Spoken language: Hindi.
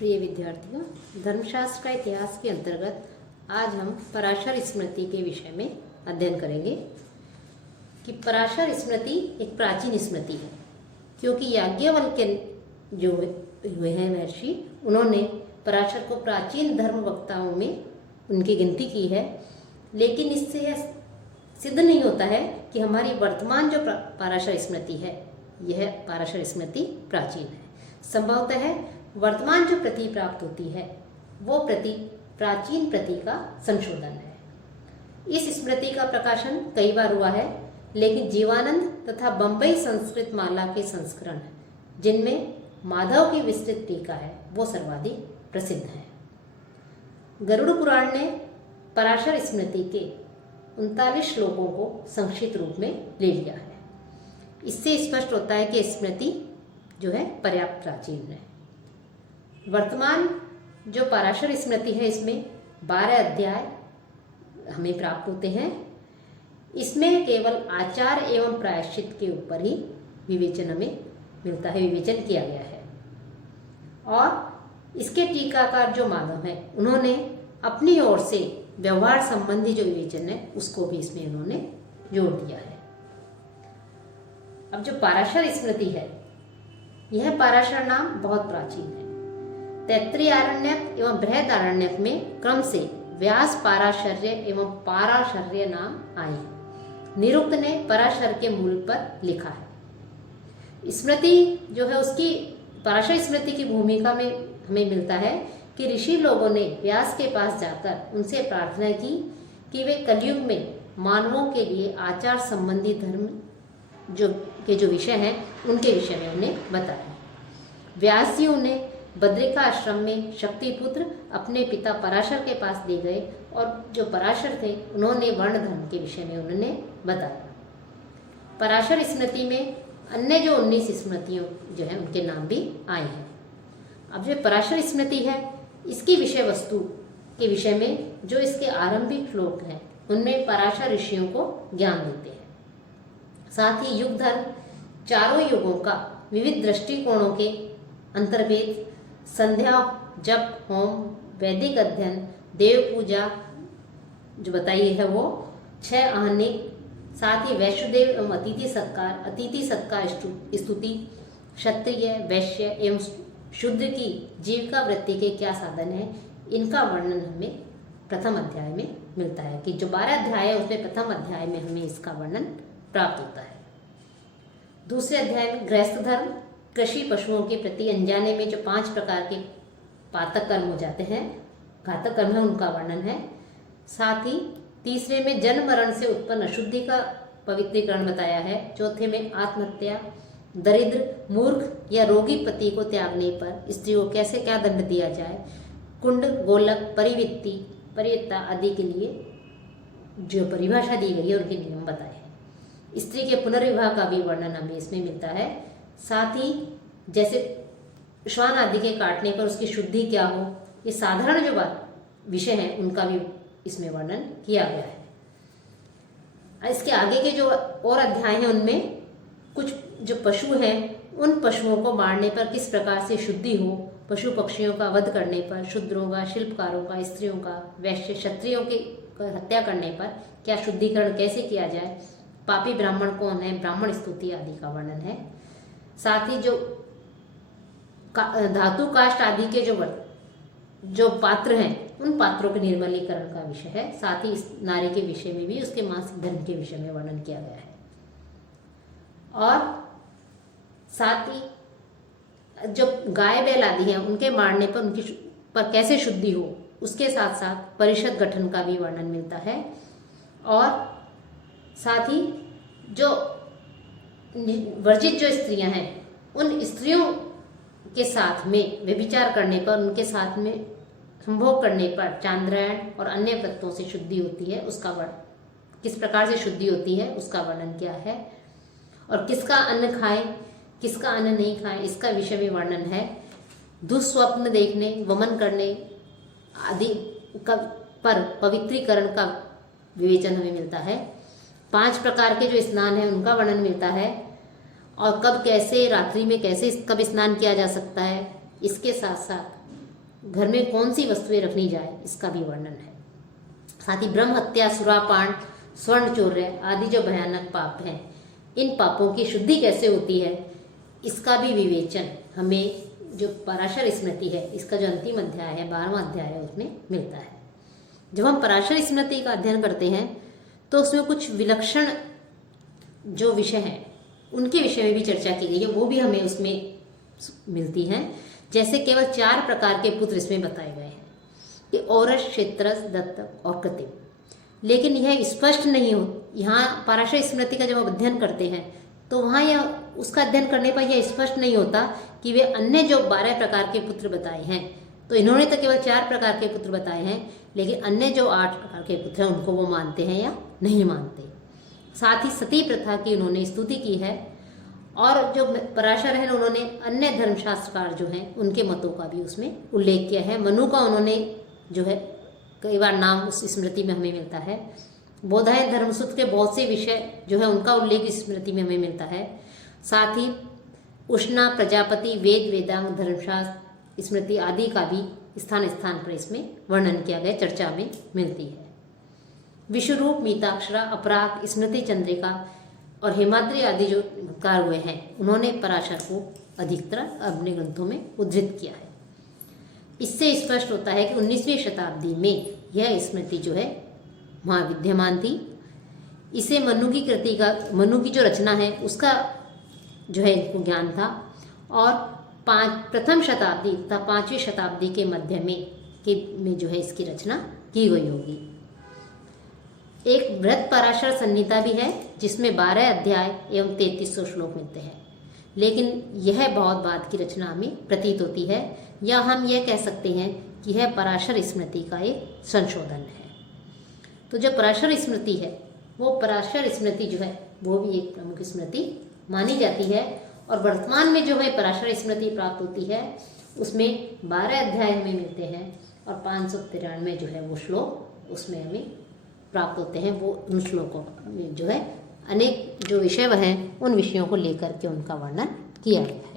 प्रिय विद्यार्थियों, धर्मशास्त्र का इतिहास के अंतर्गत आज हम पराशर स्मृति के विषय में अध्ययन करेंगे कि पराशर स्मृति एक प्राचीन स्मृति है, क्योंकि याज्ञवल्क्य जो हुए हैं महर्षि, उन्होंने पराशर को प्राचीन धर्म वक्ताओं में उनकी गिनती की है। लेकिन इससे यह सिद्ध नहीं होता है कि हमारी वर्तमान जो पराशर स्मृति है, यह पराशर स्मृति प्राचीन है। संभवतः वर्तमान जो प्रति प्राप्त होती है वो प्रति प्राचीन प्रति का संशोधन है। इस स्मृति का प्रकाशन कई बार हुआ है, लेकिन जीवानंद तथा बंबई संस्कृत माला के संस्करण जिनमें माधव की विस्तृत टीका है वो सर्वाधिक प्रसिद्ध है। गरुड़ पुराण ने पराशर स्मृति के 39 श्लोकों को संक्षिप्त रूप में ले लिया है। इससे स्पष्ट होता है कि स्मृति जो है पर्याप्त प्राचीन है। वर्तमान जो पराशर स्मृति है, इसमें 12 अध्याय हमें प्राप्त होते हैं। इसमें केवल आचार एवं प्रायश्चित के ऊपर ही विवेचन हमें मिलता है, विवेचन किया गया है। और इसके टीकाकार जो माधव है, उन्होंने अपनी ओर से व्यवहार संबंधी जो विवेचन है उसको भी इसमें उन्होंने जोड़ दिया है। अब जो पराशर स्मृति है, यह पराशर नाम बहुत प्राचीन है। तैत्तिरीय आरण्यक एवं बृहदारण्यक में क्रम से व्यास पराशर्य एवं पराशर्य नाम आए हैं। निरुक्त ने पराशर के मूल पर लिखा है। स्मृति जो है उसकी पराशर स्मृति की भूमिका में हमें मिलता है कि ऋषि लोगों ने व्यास के पास जाकर उनसे प्रार्थना की कि वे कलयुग में मानवों के लिए आचार संबंधी धर्म जो विषय हैं उनके विषय में उन्हें बताया। व्यास जी उन्हें बद्रिका आश्रम में शक्तिपुत्र अपने पिता पराशर के पास दे गए और जो पराशर थे उन्होंने वर्ण धर्म के विषय में उन्होंने बताया। पराशर स्मृति में अन्य जो 19 स्मृतियों जो है उनके नाम भी आए हैं। अब जो पराशर स्मृति है, इसकी विषय वस्तु के विषय में जो इसके आरंभिक श्लोक हैं उनमें पराशर ऋषियों को ज्ञान देते हैं। साथ ही युग धर्म, चारों युगों का विविध दृष्टिकोणों के अंतर्भेद, संध्या, जप, होम, वैदिक अध्ययन, देव पूजा जो बताई है वो 6 आहनिक, साथ ही वैश्वदेव एवं अतिथि सत्कार स्तुति, क्षत्रिय, वैश्य एवं शूद्र की जीविका वृत्ति के क्या साधन है, इनका वर्णन हमें प्रथम अध्याय में मिलता है। कि जो 12 अध्याय है उसमें प्रथम अध्याय में हमें इसका वर्णन प्राप्त होता है। दूसरे अध्याय में गृहस्थ धर्म, कृषि पशुओं के प्रति अनजाने में जो 5 प्रकार के पातक कर्म हो जाते हैं, घातक कर्म है, उनका वर्णन है। साथ ही तीसरे में जन्म मरण से उत्पन्न अशुद्धि का पवित्रीकरण बताया है। चौथे में आत्महत्या, दरिद्र, मूर्ख या रोगी पति को त्यागने पर स्त्रियों को कैसे क्या दंड दिया जाए, कुंड, गोलक, परिवित्ति, परिवित्ता आदि के लिए जो परिभाषा दी गई है उनके नियम बताए हैं। स्त्री के पुनर्विवाह का भी वर्णन हमें इसमें मिलता है। साथ ही जैसे श्वान आदि के काटने पर उसकी शुद्धि क्या हो, ये साधारण जो विषय हैं उनका भी इसमें वर्णन किया गया है। इसके आगे के जो और अध्याय हैं उनमें कुछ जो पशु हैं उन पशुओं को मारने पर किस प्रकार से शुद्धि हो, पशु पक्षियों का वध करने पर, शूद्रों का, शिल्पकारों का, स्त्रियों का, वैश्य क्षत्रियों की हत्या करने पर क्या शुद्धिकरण कैसे किया जाए, पापी ब्राह्मण कौन है, ब्राह्मण स्तुति आदि का वर्णन है। साथ ही जो धातु काष्ठ आदि के जो पात्र हैं उन पात्रों के निर्मलीकरण का विषय है। साथ ही इस नारी के विषय में भी उसके मासिक धर्म के विषय में वर्णन किया गया है। और साथ ही जो गाय बैल आदि हैं उनके मारने पर उनकी पर कैसे शुद्धि हो, उसके साथ साथ परिषद गठन का भी वर्णन मिलता है। और साथ ही जो वर्जित जो स्त्रियां हैं उन स्त्रियों के साथ में व्यभिचार करने पर, उनके साथ में संभोग करने पर चांद्रायण और अन्य व्रतों से शुद्धि होती है, उसका किस प्रकार से शुद्धि होती है उसका वर्णन किया है। और किसका अन्न खाएं, किसका अन्न नहीं खाएं, इसका विषय में वर्णन है। दुस्वप्न देखने, वमन करने आदि का पर पवित्रीकरण का विवेचन हमें मिलता है। 5 प्रकार के जो स्नान है उनका वर्णन मिलता है। और कब कैसे, रात्रि में कैसे कब स्नान किया जा सकता है, इसके साथ साथ घर में कौन सी वस्तुएं रखनी जाए इसका भी वर्णन है। साथ ही ब्रह्म हत्या, सुरापान, स्वर्ण चौर्य आदि जो भयानक पाप हैं, इन पापों की शुद्धि कैसे होती है इसका भी विवेचन हमें जो पराशर स्मृति है, इसका जो अंतिम अध्याय है, 12वां अध्याय है, उसमें मिलता है। जब हम पराशर स्मृति का अध्ययन करते हैं तो उसमें कुछ विलक्षण जो विषय हैं उनके विषय में भी चर्चा की गई है, वो भी हमें उसमें मिलती हैं। जैसे केवल 4 प्रकार के पुत्र इसमें बताए गए हैं कि औरस, क्षेत्रस, दत्त और कृत्रिम। लेकिन यह स्पष्ट नहीं हो, यहाँ पराशर स्मृति का जब हम अध्ययन करते हैं तो वहाँ यह उसका अध्ययन करने पर यह स्पष्ट नहीं होता कि वे अन्य जो 12 प्रकार के पुत्र बताए हैं, तो इन्होंने तो केवल 4 प्रकार के पुत्र बताए हैं, लेकिन अन्य जो 8 प्रकार के पुत्र हैं उनको वो मानते हैं या नहीं मानते। साथ ही सती प्रथा की उन्होंने स्तुति की है, और जो पराशर है उन्होंने अन्य धर्मशास्त्रकार जो हैं उनके मतों का भी उसमें उल्लेख किया है। मनु का उन्होंने जो है कई बार नाम उस स्मृति में हमें मिलता है। बोधायन धर्मसूत्र के बहुत से विषय जो है उनका उल्लेख इस स्मृति में हमें मिलता है। साथ ही उष्णा, प्रजापति, वेद, वेदांग, धर्मशास्त्र स्मृति आदि का भी स्थान स्थान पर इसमें वर्णन किया गया, चर्चा में मिलती है। विश्वरूप, मीताक्षरा, अपराग, स्मृति चंद्रिका और हेमाद्री आदि जो कार हुए हैं उन्होंने पराशर को अधिकतर अपने ग्रंथों में उद्धृत किया है। इससे स्पष्ट होता है कि 19वीं शताब्दी में यह स्मृति जो है वहाँ विद्यमान थी। इसे मनु की कृति का, मनु की जो रचना है उसका जो है इनको ज्ञान था, और प्रथम शताब्दी तथा 5वीं शताब्दी के मध्य में जो है इसकी रचना की गई होगी। एक बृहत पराशर संहिता भी है जिसमें 12 अध्याय एवं 3300 श्लोक मिलते हैं, लेकिन यह बहुत बाद की रचना हमें प्रतीत होती है, या हम यह कह सकते हैं कि यह पराशर स्मृति का एक संशोधन है। तो जो पराशर स्मृति है वो पराशर स्मृति जो है वो भी एक प्रमुख स्मृति मानी जाती है, और वर्तमान में जो है पराशर स्मृति प्राप्त होती है उसमें 12 अध्याय हमें मिलते हैं, और 593 जो है वो श्लोक उसमें हमें प्राप्त होते हैं। वो उन श्लोकों में जो है अनेक जो विषय हैं उन विषयों को लेकर के उनका वर्णन किया गया है।